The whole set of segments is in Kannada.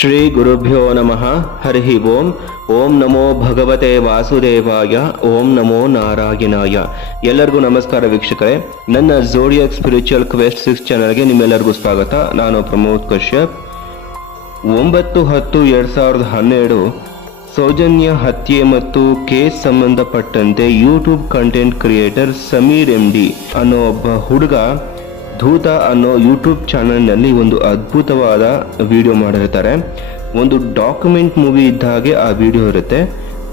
ಶ್ರೀ ಗುರುಭ್ಯೋ ನಮಃ. ಹರಿ ಓಂ. ಓಂ ನಮೋ ಭಗವತೆ ವಾಸುದೇವಾಯ. ಓಂ ನಮೋ ನಾರಾಯಣಾಯ. ಎಲ್ಲರಿಗೂ ನಮಸ್ಕಾರ ವೀಕ್ಷಕರೇ. ನನ್ನ ಜೋಡಿಯಕ್ ಸ್ಪಿರಿಚುವಲ್ ಕ್ವೆಸ್ಟ್ ಸಿಕ್ಸ್ ಚಾನಲ್ಗೆ ನಿಮ್ಮೆಲ್ಲರಿಗೂ ಸ್ವಾಗತ. ನಾನು ಪ್ರಮೋದ್ ಕಶ್ಯಪ್. ಒಂಬತ್ತು ಹತ್ತು ಎರಡ್ ಸಾವಿರದ ಹನ್ನೆರಡು ಸೌಜನ್ಯ ಹತ್ಯೆ ಮತ್ತು ಕೇಸ್ ಸಂಬಂಧಪಟ್ಟಂತೆ YouTube content creator Sameer M D ಅನ್ನೋ ಒಬ್ಬ ಹುಡುಗ ಧೂತ ಅನ್ನೋ ಯೂಟ್ಯೂಬ್ ಚಾನಲ್ನಲ್ಲಿ ಒಂದು ಅದ್ಭುತವಾದ ವಿಡಿಯೋ ಮಾಡಿರ್ತಾರೆ. ಒಂದು ಡಾಕ್ಯುಮೆಂಟ್ ಮೂವಿ ಇದ್ದ ಹಾಗೆ ಆ ವಿಡಿಯೋ ಇರುತ್ತೆ.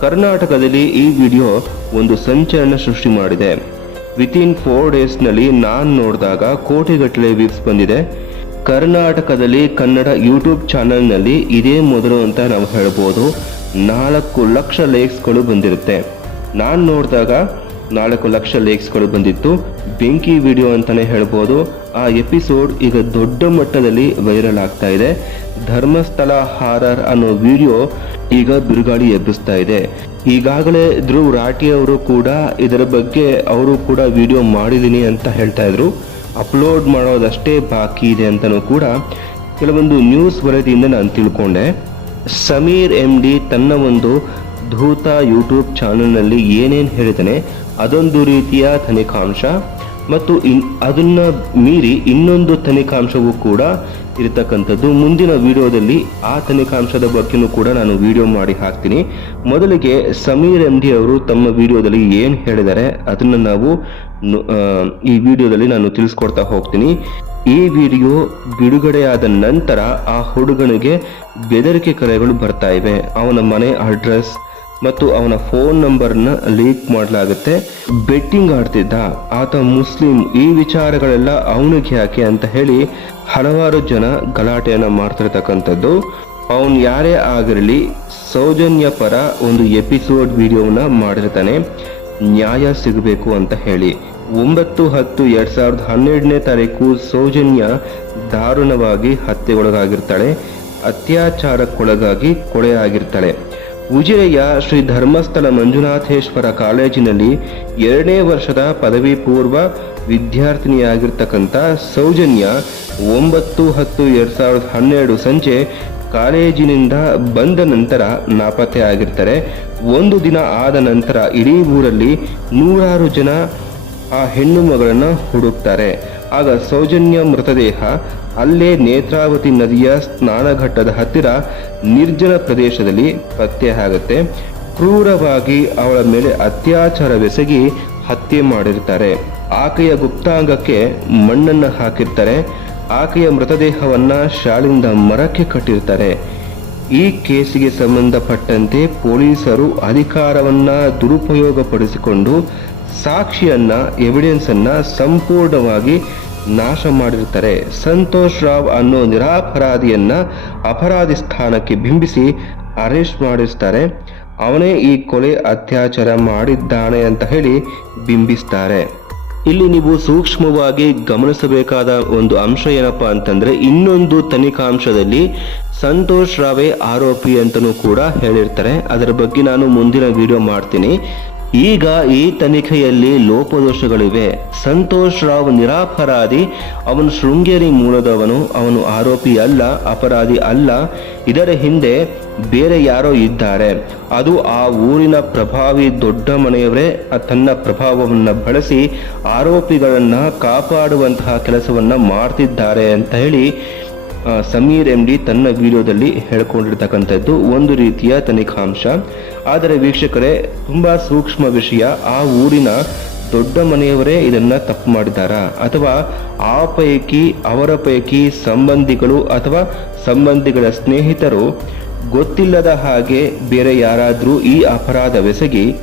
ಕರ್ನಾಟಕದಲ್ಲಿ ಈ ವಿಡಿಯೋ ಒಂದು ಸಂಚಲನ ಸೃಷ್ಟಿ ಮಾಡಿದೆ. ವಿತಿನ್ ಫೋರ್ ಡೇಸ್ನಲ್ಲಿ ನಾನು ನೋಡಿದಾಗ ಕೋಟಿಗಟ್ಟಲೆ ವ್ಯೂಸ್ ಬಂದಿದೆ. ಕರ್ನಾಟಕದಲ್ಲಿ ಕನ್ನಡ ಯೂಟ್ಯೂಬ್ ಚಾನಲ್ನಲ್ಲಿ ಇದೇ ಮೊದಲು ಅಂತ ನಾವು ಹೇಳ್ಬೋದು. ನಾಲ್ಕು ಲಕ್ಷ ಲೈಕ್ಸ್ಗಳು ಬಂದಿರುತ್ತೆ. ನಾನು ನೋಡಿದಾಗ ನಾಲ್ಕು ಲಕ್ಷ ಲೇಕ್ಸ್ಗಳು ಬಂದಿತ್ತು. ಬೆಂಕಿ ವಿಡಿಯೋ ಅಂತಾನೆ ಹೇಳ್ಬೋದು. ಆ ಎಪಿಸೋಡ್ ಈಗ ದೊಡ್ಡ ಮಟ್ಟದಲ್ಲಿ ವೈರಲ್ ಆಗ್ತಾ ಇದೆ. ಧರ್ಮಸ್ಥಳ ಹಾರರ್ ಅನ್ನೋ ವಿಡಿಯೋ ಈಗ ಬಿರುಗಾಳಿ ಎಬ್ಬಿಸ್ತಾ ಇದೆ. ಈಗಾಗಲೇ ಧ್ರುವ್ ರಾಠಿ ಅವರು ಕೂಡ ಇದರ ಬಗ್ಗೆ ಅವರು ಕೂಡ ವಿಡಿಯೋ ಮಾಡಿದ್ದೀನಿ ಅಂತ ಹೇಳ್ತಾ ಇದ್ರು. ಅಪ್ಲೋಡ್ ಮಾಡೋದಷ್ಟೇ ಬಾಕಿ ಇದೆ ಅಂತಲೂ ಕೂಡ ಕೆಲವೊಂದು ನ್ಯೂಸ್ ವರದಿಯಿಂದ ನಾನು ತಿಳ್ಕೊಂಡೆ. ಸಮೀರ್ ಎಂ ಡಿ ತನ್ನ ಒಂದು ಧೂತ ಯೂಟ್ಯೂಬ್ ಚಾನಲ್ನಲ್ಲಿ ಏನೇನು ಹೇಳಿದಾನೆ ಅದೊಂದು ರೀತಿಯ ತನಿಖಾಂಶ ಮತ್ತು ಇನ್ ಅದನ್ನ ಮೀರಿ ಇನ್ನೊಂದು ತನಿಖಾಂಶವೂ ಕೂಡ ಇರತಕ್ಕಂಥದ್ದು. ಮುಂದಿನ ವಿಡಿಯೋದಲ್ಲಿ ಆ ತನಿಖಾಂಶದ ಬಗ್ಗೆನೂ ಕೂಡ ನಾನು ವಿಡಿಯೋ ಮಾಡಿ ಹಾಕ್ತೀನಿ. ಮೊದಲಿಗೆ ಸಮೀರ್ ಎಂಡಿ ಅವರು ತಮ್ಮ ವಿಡಿಯೋದಲ್ಲಿ ಏನು ಹೇಳಿದ್ದಾರೆ ಅದನ್ನು ನಾವು ಈ ವಿಡಿಯೋದಲ್ಲಿ ನಾನು ತಿಳಿಸ್ಕೊಡ್ತಾ ಹೋಗ್ತೀನಿ. ಈ ವಿಡಿಯೋ ಬಿಡುಗಡೆಯಾದ ನಂತರ ಆ ಹುಡುಗನಿಗೆ ಬೆದರಿಕೆ ಕರೆಗಳು ಬರ್ತಾ ಇವೆ. ಅವನ ಮನೆ ಅಡ್ರೆಸ್ ಮತ್ತು ಅವನ ಫೋನ್ ನಂಬರ್ನ ಲೀಕ್ ಮಾಡಲಾಗುತ್ತೆ. ಬೆಟ್ಟಿಂಗ್ ಆಡ್ತಿದ್ದ, ಆತ ಮುಸ್ಲಿಂ, ಈ ವಿಚಾರಗಳೆಲ್ಲ ಅವನಿಗೆ ಯಾಕೆ ಅಂತ ಹೇಳಿ ಹಲವಾರು ಜನ ಗಲಾಟೆಯನ್ನ ಮಾಡ್ತಿರ್ತಕ್ಕಂಥದ್ದು. ಅವನು ಯಾರೇ ಆಗಿರಲಿ, ಸೌಜನ್ಯ ಪರ ಒಂದು ಎಪಿಸೋಡ್ ವಿಡಿಯೋನ ಮಾಡಿರ್ತಾನೆ. ನ್ಯಾಯ ಸಿಗಬೇಕು ಅಂತ ಹೇಳಿ. ಒಂಬತ್ತು ಹತ್ತು ಎರಡು ಸಾವಿರದ ಹನ್ನೆರಡನೇ ತಾರೀಕು ಸೌಜನ್ಯ ದಾರುಣವಾಗಿ ಹತ್ಯೆಗೊಳಗಾಗಿರ್ತಾಳೆ. ಅತ್ಯಾಚಾರಕ್ಕೊಳಗಾಗಿ ಕೊಳೆಯಾಗಿರ್ತಾಳೆ ಉಜಿರೆಯ ಶ್ರೀ ಧರ್ಮಸ್ಥಳ ಮಂಜುನಾಥೇಶ್ವರ ಕಾಲೇಜಿನಲ್ಲಿ ಎರಡನೇ ವರ್ಷದ ಪದವಿ ಪೂರ್ವ ವಿದ್ಯಾರ್ಥಿನಿಯಾಗಿರ್ತಕ್ಕಂಥ ಸೌಜನ್ಯ ಒಂಬತ್ತು ಹತ್ತು ಎರಡು ಸಾವಿರದ ಹನ್ನೆರಡು ಸಂಜೆ ಕಾಲೇಜಿನಿಂದ ಬಂದ ನಂತರ ನಾಪತ್ತೆ ಆಗಿರ್ತಾರೆ ಒಂದು ದಿನ ಆದ ನಂತರ ಇಡೀ ಊರಲ್ಲಿ ನೂರಾರು ಜನ ಆ ಹೆಣ್ಣು ಮಗಳನ್ನು ಹುಡುಕ್ತಾರೆ. ಆಗ ಸೌಜನ್ಯ ಮೃತದೇಹ ಅಲ್ಲೇ ನೇತ್ರಾವತಿ ನದಿಯ ಸ್ನಾನಘಟ್ಟದ ಹತ್ತಿರ ನಿರ್ಜನ ಪ್ರದೇಶದಲ್ಲಿ ಪತ್ತೆ ಆಗುತ್ತೆ. ಕ್ರೂರವಾಗಿ ಅವಳ ಮೇಲೆ ಅತ್ಯಾಚಾರವೆಸಗಿ ಹತ್ಯೆ ಮಾಡಿರ್ತಾರೆ. ಆಕೆಯ ಗುಪ್ತಾಂಗಕ್ಕೆ ಮಣ್ಣನ್ನು ಹಾಕಿರ್ತಾರೆ. ಆಕೆಯ ಮೃತದೇಹವನ್ನ ಶಾಲಿಂದ ಮರಕ್ಕೆ ಕಟ್ಟಿರ್ತಾರೆ. ಈ ಕೇಸಿಗೆ ಸಂಬಂಧಪಟ್ಟಂತೆ ಪೊಲೀಸರು ಅಧಿಕಾರವನ್ನ ದುರುಪಯೋಗಪಡಿಸಿಕೊಂಡು ಸಾಕ್ಷಿಯನ್ನ ಎವಿಡೆನ್ಸ್ ಅನ್ನ ಸಂಪೂರ್ಣವಾಗಿ ನಾಶ ಮಾಡಿರ್ತಾರೆ ಸಂತೋಷ್ ರಾವ್ ಅನ್ನೋ ನಿರಾಪರಾಧಿಯನ್ನ ಅಪರಾಧಿ ಸ್ಥಾನಕ್ಕೆ ಬಿಂಬಿಸಿ ಅರೆಸ್ಟ್ ಮಾಡಿರ್ತಾರೆ ಅವನೇ ಈ ಕೊಲೆ ಅತ್ಯಾಚಾರ ಮಾಡಿದ್ದಾನೆ ಅಂತ ಹೇಳಿ ಬಿಂಬಿಸ್ತಾರೆ. ಇಲ್ಲಿ ನೀವು ಸೂಕ್ಷ್ಮವಾಗಿ ಗಮನಿಸಬೇಕಾದ ಒಂದು ಅಂಶ ಏನಪ್ಪ ಅಂತಂದ್ರೆ, ಇನ್ನೊಂದು ತನಿಖಾಂಶದಲ್ಲಿ ಸಂತೋಷ್ ರಾವೇ ಆರೋಪಿ ಅಂತಲೂ ಕೂಡ ಹೇಳಿರ್ತಾರೆ. ಅದರ ಬಗ್ಗೆ ನಾನು ಮುಂದಿನ ವಿಡಿಯೋ ಮಾಡ್ತೀನಿ. ಈಗ ಈ ತನಿಖೆಯಲ್ಲಿ ಲೋಪದೋಷಗಳಿವೆ. ಸಂತೋಷ್ ರಾವ್ ನಿರಾಪರಾಧಿ, ಅವನು ಶೃಂಗೇರಿ ಮೂಲದವನು, ಅವನು ಆರೋಪಿ ಅಲ್ಲ, ಅಪರಾಧಿ ಅಲ್ಲ. ಇದರ ಹಿಂದೆ ಬೇರೆ ಯಾರೋ ಇದ್ದಾರೆ. ಅದು ಆ ಊರಿನ ಪ್ರಭಾವಿ ದೊಡ್ಡ ಮನೆಯವರೇ ತನ್ನ ಪ್ರಭಾವವನ್ನು ಬಳಸಿ ಆರೋಪಿಗಳನ್ನು ಕಾಪಾಡುವಂತಹ ಕೆಲಸವನ್ನು ಮಾಡ್ತಿದ್ದಾರೆ ಅಂತ ಹೇಳಿ ಸಮೀರ್ ಎಂ ಡಿ ತನ್ನ ವಿಡಿಯೋದಲ್ಲಿ ಹೇಳ್ಕೊಂಡಿರ್ತಕ್ಕಂಥದ್ದು ಒಂದು ರೀತಿಯ ತನಿಖಾಂಶ. ಆದರೆ ವೀಕ್ಷಕರೇ, ತುಂಬ ಸೂಕ್ಷ್ಮ ವಿಷಯ, ಆ ಊರಿನ ದೊಡ್ಡ ಮನೆಯವರೇ ಇದನ್ನು ತಪ್ಪು ಮಾಡಿದ್ದಾರಾ? ಅಥವಾ ಆ ಪೈಕಿ, ಅವರ ಪೈಕಿ ಸಂಬಂಧಿಗಳು ಅಥವಾ ಸಂಬಂಧಿಗಳ ಸ್ನೇಹಿತರು ಗೊತ್ತಿಲ್ಲದ ಹಾಗೆ ಬೇರೆ ಯಾರಾದರೂ ಈ ಅಪರಾಧವೆಸಗಿ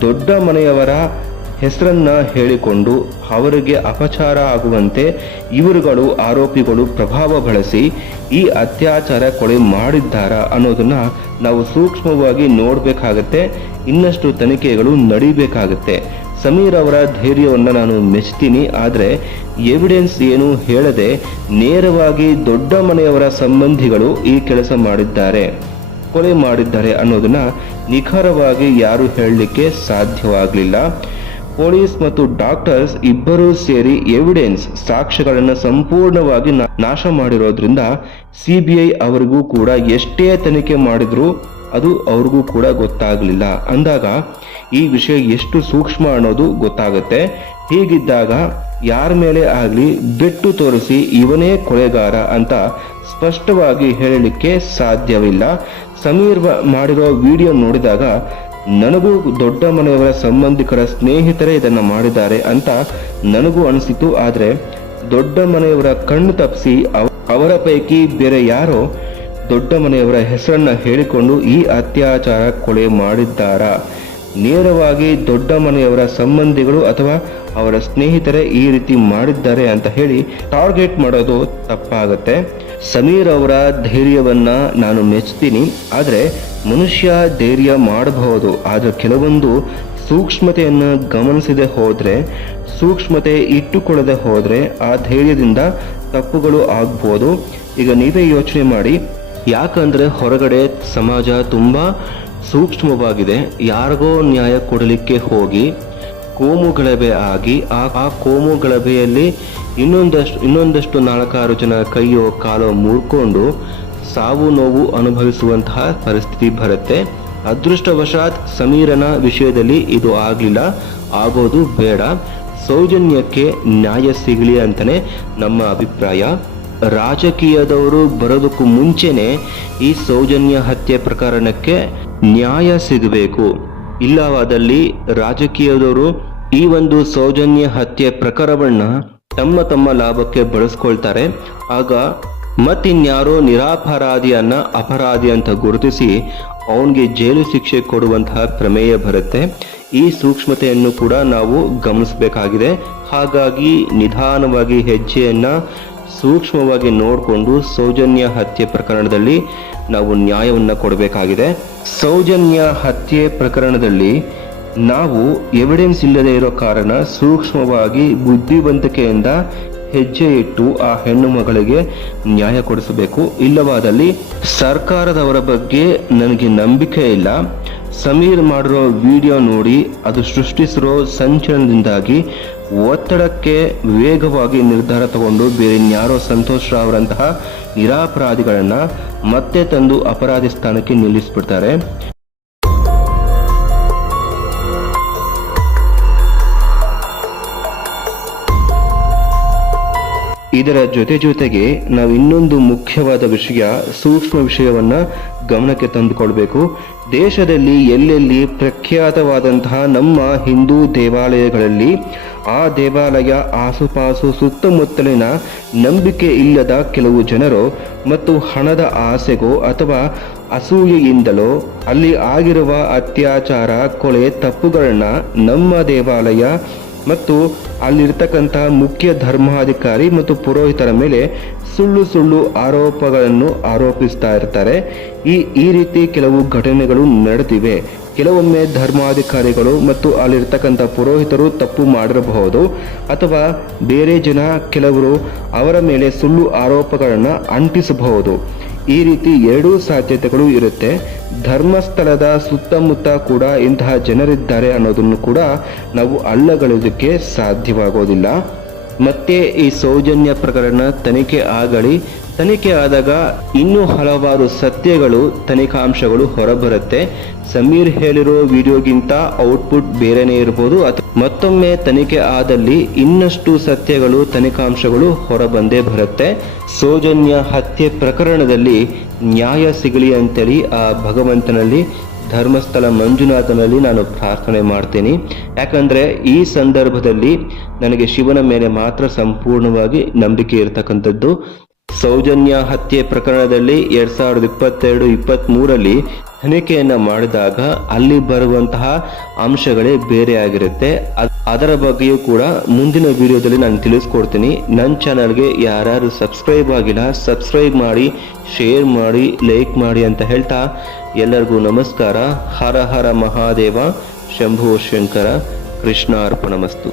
ದೊಡ್ಡ ಮನೆಯವರ ಹೆಸರನ್ನ ಹೇಳಿಕೊಂಡು ಅವರಿಗೆ ಅಪಚಾರ ಆಗುವಂತೆ ಇವರುಗಳು ಆರೋಪಿಗಳು ಪ್ರಭಾವ ಬಳಸಿ ಈ ಅತ್ಯಾಚಾರ ಕೊಲೆ ಮಾಡಿದ್ದಾರಾ ಅನ್ನೋದನ್ನ ನಾವು ಸೂಕ್ಷ್ಮವಾಗಿ ನೋಡಬೇಕಾಗತ್ತೆ. ಇನ್ನಷ್ಟು ತನಿಖೆಗಳು ನಡಿಬೇಕಾಗತ್ತೆ. ಸಮೀರ್ ಅವರ ಧೈರ್ಯವನ್ನು ನಾನು ಮೆಚ್ತೀನಿ. ಆದರೆ ಎವಿಡೆನ್ಸ್ ಏನು ಹೇಳದೆ ನೇರವಾಗಿ ದೊಡ್ಡ ಮನೆಯವರ ಸಂಬಂಧಿಗಳು ಈ ಕೆಲಸ ಮಾಡಿದ್ದಾರೆ. ಕೊಲೆ ಮಾಡಿದ್ದಾರೆ ಅನ್ನೋದನ್ನ ನಿಖರವಾಗಿ ಯಾರು ಹೇಳಲಿಕ್ಕೆ ಸಾಧ್ಯವಾಗಲಿಲ್ಲ. ಪೊಲೀಸ್ ಮತ್ತು ಡಾಕ್ಟರ್ಸ್ ಇಬ್ಬರೂ ಸೇರಿ ಎವಿಡೆನ್ಸ್ ಸಾಕ್ಷ್ಯಗಳನ್ನು ಸಂಪೂರ್ಣವಾಗಿ ನಾಶ ಮಾಡಿರೋದ್ರಿಂದ ಸಿಬಿಐ ಅವರಿಗೂ ಕೂಡ ಎಷ್ಟೇ ತನಿಖೆ ಮಾಡಿದ್ರು ಅದು ಅವ್ರಿಗೂ ಕೂಡ ಗೊತ್ತಾಗಲಿಲ್ಲ. ಅಂದಾಗ ಈ ವಿಷಯ ಎಷ್ಟು ಸೂಕ್ಷ್ಮ ಅನ್ನೋದು ಗೊತ್ತಾಗುತ್ತೆ. ಹೀಗಿದ್ದಾಗ ಯಾರ ಮೇಲೆ ಆಗಲಿ ಬೆಟ್ಟು ತೋರಿಸಿ ಇವನೇ ಕೊಲೆಗಾರ ಅಂತ ಸ್ಪಷ್ಟವಾಗಿ ಹೇಳಲಿಕ್ಕೆ ಸಾಧ್ಯವಿಲ್ಲ. ಸಮೀರ್ ಮಾಡಿರೋ ವಿಡಿಯೋ ನೋಡಿದಾಗ ನನಗೂ ದೊಡ್ಡ ಮನೆಯವರ ಸಂಬಂಧಿಕರ ಸ್ನೇಹಿತರೇ ಇದನ್ನು ಮಾಡಿದ್ದಾರೆ ಅಂತ ನನಗೂ ಅನಿಸಿತು ಆದರೆ ದೊಡ್ಡ ಮನೆಯವರ ಕಣ್ಣು ತಪ್ಪಿಸಿ ಅವರ ಪೈಕಿ ಬೇರೆ ಯಾರೋ ದೊಡ್ಡ ಮನೆಯವರ ಹೆಸರನ್ನು ಹೇಳಿಕೊಂಡು ಈ ಅತ್ಯಾಚಾರ ಕೊಲೆ ಮಾಡಿದ್ದಾರಾ? ನೇರವಾಗಿ ದೊಡ್ಡ ಮನೆಯವರ ಸಂಬಂಧಿಗಳು ಅಥವಾ ಅವರ ಸ್ನೇಹಿತರೇ ಈ ರೀತಿ ಮಾಡಿದ್ದಾರೆ ಅಂತ ಹೇಳಿ ಟಾರ್ಗೆಟ್ ಮಾಡೋದು ತಪ್ಪಾಗತ್ತೆ. ಸಮೀರ್ ಅವರ ಧೈರ್ಯವನ್ನ ನಾನು ಮೆಚ್ತೀನಿ, ಆದರೆ ಮನುಷ್ಯ ಧೈರ್ಯ ಮಾಡಬಹುದು, ಆದರೆ ಕೆಲವೊಂದು ಸೂಕ್ಷ್ಮತೆಯನ್ನು ಗಮನಿಸದೆ ಹೋದರೆ, ಸೂಕ್ಷ್ಮತೆ ಇಟ್ಟುಕೊಳ್ಳದೆ ಹೋದರೆ ಆ ಧೈರ್ಯದಿಂದ ತಪ್ಪುಗಳು ಆಗ್ಬೋದು. ಈಗ ನೀವೇ ಯೋಚನೆ ಮಾಡಿ, ಯಾಕಂದರೆ ಹೊರಗಡೆ ಸಮಾಜ ತುಂಬ ಸೂಕ್ಷ್ಮವಾಗಿದೆ, ಯಾರಿಗೋ ನ್ಯಾಯ ಕೊಡಲಿಕ್ಕೆ ಹೋಗಿ ಕೋಮು ಗಲಭೆ ಆಗಿ ಆ ಆ ಕೋಮು ಗಲಭೆಯಲ್ಲಿ ಇನ್ನೊಂದಷ್ಟು ಇನ್ನೊಂದಷ್ಟು ನಾಲ್ಕಾರು ಜನ ಕೈಯೋ ಕಾಲೋ ಮೂರ್ಕೊಂಡು ಸಾವು ನೋವು ಅನುಭವಿಸುವಂತಹ ಪರಿಸ್ಥಿತಿ ಬರುತ್ತೆ. ಅದೃಷ್ಟವಶಾತ್ ಸಮೀರನ ವಿಷಯದಲ್ಲಿ ಇದು ಆಗಲಿಲ್ಲ, ಆಗೋದು ಬೇಡ. ಸೌಜನ್ಯಕ್ಕೆ ನ್ಯಾಯ ಸಿಗಲಿ ಅಂತಲೇ ನಮ್ಮ ಅಭಿಪ್ರಾಯ. ರಾಜಕೀಯದವರು ಬರೋದಕ್ಕೂ ಮುಂಚೆನೆ ಈ ಸೌಜನ್ಯ ಹತ್ಯೆ ಪ್ರಕರಣಕ್ಕೆ ನ್ಯಾಯ ಸಿಗಬೇಕು. ಇಲ್ಲವಾದಲ್ಲಿ ರಾಜಕೀಯದವರು ಈ ಒಂದು ಸೌಜನ್ಯ ಹತ್ಯೆ ಪ್ರಕರಣವನ್ನ ತಮ್ಮ ತಮ್ಮ ಲಾಭಕ್ಕೆ ಬಳಸ್ಕೊಳ್ತಾರೆ. ಆಗ ಮತ್ತಿನ್ಯಾರೋ ನಿರಾಪರಾಧಿಯನ್ನ ಅಪರಾಧಿ ಅಂತ ಗುರುತಿಸಿ ಅವನಿಗೆ ಜೈಲು ಶಿಕ್ಷೆ ಕೊಡುವಂತಹ ಪ್ರಮೇಯ ಬರುತ್ತೆ. ಈ ಸೂಕ್ಷ್ಮತೆಯನ್ನು ಕೂಡ ನಾವು ಗಮನಿಸಬೇಕಾಗಿದೆ. ಹಾಗಾಗಿ ನಿಧಾನವಾಗಿ ಹೆಜ್ಜೆಯನ್ನ ಸೂಕ್ಷ್ಮವಾಗಿ ನೋಡಿಕೊಂಡು ಸೌಜನ್ಯ ಹತ್ಯೆ ಪ್ರಕರಣದಲ್ಲಿ ನಾವು ನ್ಯಾಯವನ್ನು ಕೊಡಬೇಕಾಗಿದೆ. ಸೌಜನ್ಯ ಹತ್ಯೆ ಪ್ರಕರಣದಲ್ಲಿ ನಾವು ಎವಿಡೆನ್ಸ್ ಇಲ್ಲದೆ ಇರೋ ಕಾರಣ ಸೂಕ್ಷ್ಮವಾಗಿ ಬುದ್ಧಿವಂತಿಕೆಯಿಂದ ಹೆಜ್ಜೆ ಇಟ್ಟು ಆ ಹೆಣ್ಣು ಮಗಳಿಗೆ ನ್ಯಾಯ ಕೊಡಿಸಬೇಕು. ಇಲ್ಲವಾದಲ್ಲಿ ಸರ್ಕಾರದವರ ಬಗ್ಗೆ ನನಗೆ ನಂಬಿಕೆ ಇಲ್ಲ. ಸಮೀರ್ ಮಾಡಿರೋ ವಿಡಿಯೋ ನೋಡಿ ಅದು ಸೃಷ್ಟಿಸಿರೋ ಸಂಚಲನದಿಂದಾಗಿ ಒತ್ತಡಕ್ಕೆ ವೇಗವಾಗಿ ನಿರ್ಧಾರ ತಗೊಂಡು ಬೇರೆ ಯಾರೋ ಸಂತೋಷ್ ರಾವ್ರಂತಹ ನಿರಾಪರಾಧಿಗಳನ್ನ ಮತ್ತೆ ತಂದು ಅಪರಾಧಿ ಸ್ಥಾನಕ್ಕೆ ನಿಲ್ಲಿಸ್ಬಿಡ್ತಾರೆ. ಇದರ ಜೊತೆ ಜೊತೆಗೆ ನಾವು ಇನ್ನೊಂದು ಮುಖ್ಯವಾದ ವಿಷಯ ಸೂಕ್ಷ್ಮ ವಿಷಯವನ್ನ ಗಮನಕ್ಕೆ ತಂದುಕೊಳ್ಬೇಕು. ದೇಶದಲ್ಲಿ ಎಲ್ಲೆಲ್ಲಿ ಪ್ರಖ್ಯಾತವಾದಂತಹ ನಮ್ಮ ಹಿಂದೂ ದೇವಾಲಯಗಳಲ್ಲಿ ಆ ದೇವಾಲಯ ಆಸುಪಾಸು ಸುತ್ತಮುತ್ತಲಿನ ನಂಬಿಕೆ ಇಲ್ಲದ ಕೆಲವು ಜನರು ಮತ್ತು ಹಣದ ಆಸೆಗೋ ಅಥವಾ ಅಸೂಯೆಯಿಂದಲೋ ಅಲ್ಲಿ ಆಗಿರುವ ಅತ್ಯಾಚಾರ ಕೊಳೆ ತಪ್ಪುಗಳನ್ನ ನಮ್ಮ ದೇವಾಲಯ ಮತ್ತು ಅಲ್ಲಿರ್ತಕ್ಕಂತಹ ಮುಖ್ಯ ಧರ್ಮಾಧಿಕಾರಿ ಮತ್ತು ಪುರೋಹಿತರ ಮೇಲೆ ಸುಳ್ಳು ಸುಳ್ಳು ಆರೋಪಗಳನ್ನು ಆರೋಪಿಸ್ತಾ ಇರ್ತಾರೆ. ಈ ಈ ರೀತಿ ಕೆಲವು ಘಟನೆಗಳು ನಡೆದಿವೆ. ಕೆಲವೊಮ್ಮೆ ಧರ್ಮಾಧಿಕಾರಿಗಳು ಮತ್ತು ಅಲ್ಲಿರ್ತಕ್ಕಂಥ ಪುರೋಹಿತರು ತಪ್ಪು ಮಾಡಿರಬಹುದು ಅಥವಾ ಬೇರೆ ಜನ ಕೆಲವರು ಅವರ ಮೇಲೆ ಸುಳ್ಳು ಆರೋಪಗಳನ್ನು ಅಂಟಿಸಬಹುದು. ಈ ರೀತಿ ಎರಡೂ ಸಾಧ್ಯತೆಗಳು ಇರುತ್ತೆ. ಧರ್ಮಸ್ಥಳದ ಸುತ್ತಮುತ್ತ ಕೂಡ ಇಂತಹ ಜನರಿದ್ದಾರೆ ಅನ್ನೋದನ್ನು ಕೂಡ ನಾವು ಅಲ್ಲಗಳೆಯೋದಕ್ಕೆ ಸಾಧ್ಯವಾಗೋದಿಲ್ಲ. ಮತ್ತೆ ಈ ಸೌಜನ್ಯ ಪ್ರಕರಣ ತನಿಖೆ ಆಗಲಿ, ತನಿಖೆ ಆದಾಗ ಇನ್ನೂ ಹಲವಾರು ಸತ್ಯಗಳು, ತನಿಖಾಂಶಗಳು ಹೊರಬರುತ್ತೆ. ಸಮೀರ್ ಹೇಳಿರೋ ವಿಡಿಯೋಗಿಂತ ಔಟ್ಪುಟ್ ಬೇರೆನೇ ಇರ್ಬೋದು ಅಥವಾ ಮತ್ತೊಮ್ಮೆ ತನಿಖೆ ಆದಲ್ಲಿ ಇನ್ನಷ್ಟು ಸತ್ಯಗಳು, ತನಿಖಾಂಶಗಳು ಹೊರಬಂದೇ ಬರುತ್ತೆ. ಸೌಜನ್ಯ ಹತ್ಯೆ ಪ್ರಕರಣದಲ್ಲಿ ನ್ಯಾಯ ಸಿಗಲಿ ಅಂತೇಳಿ ಆ ಭಗವಂತನಲ್ಲಿ, ಧರ್ಮಸ್ಥಳ ಮಂಜುನಾಥನಲ್ಲಿ ನಾನು ಪ್ರಾರ್ಥನೆ ಮಾಡ್ತೀನಿ. ಯಾಕಂದ್ರೆ ಈ ಸಂದರ್ಭದಲ್ಲಿ ನನಗೆ ಶಿವನ ಮೇಲೆ ಮಾತ್ರ ಸಂಪೂರ್ಣವಾಗಿ ನಂಬಿಕೆ ಇರತಕ್ಕಂಥದ್ದು. ಸೌಜನ್ಯ ಹತ್ಯೆ ಪ್ರಕರಣದಲ್ಲಿ ಎರಡ್ ಸಾವಿರದ ಇಪ್ಪತ್ತೆರಡು ಇಪ್ಪತ್ತ್ ಮೂರಲ್ಲಿ ತನಿಖೆಯನ್ನ ಮಾಡಿದಾಗ ಅಲ್ಲಿ ಬರುವಂತಹ ಅಂಶಗಳೇ ಬೇರೆ ಆಗಿರುತ್ತೆ ಅದರ ಬಗ್ಗೆಯೂ ಕೂಡ ಮುಂದಿನ ವಿಡಿಯೋದಲ್ಲಿ ನಾನು ತಿಳಿಸ್ಕೊಡ್ತೀನಿ. ನನ್ನ ಚಾನಲ್ಗೆ ಯಾರ್ಯಾರು ಸಬ್ಸ್ಕ್ರೈಬ್ ಆಗಿಲ್ಲ, ಸಬ್ಸ್ಕ್ರೈಬ್ ಮಾಡಿ, ಶೇರ್ ಮಾಡಿ, ಲೈಕ್ ಮಾಡಿ ಅಂತ ಹೇಳ್ತಾ ಎಲ್ಲರಿಗೂ ನಮಸ್ಕಾರ. ಹರ ಹರ ಮಹಾದೇವ. ಶಂಭು ಶಂಕರ ಕೃಷ್ಣ ಕೃಷ್ಣಾರ್ಪಣಮಸ್ತು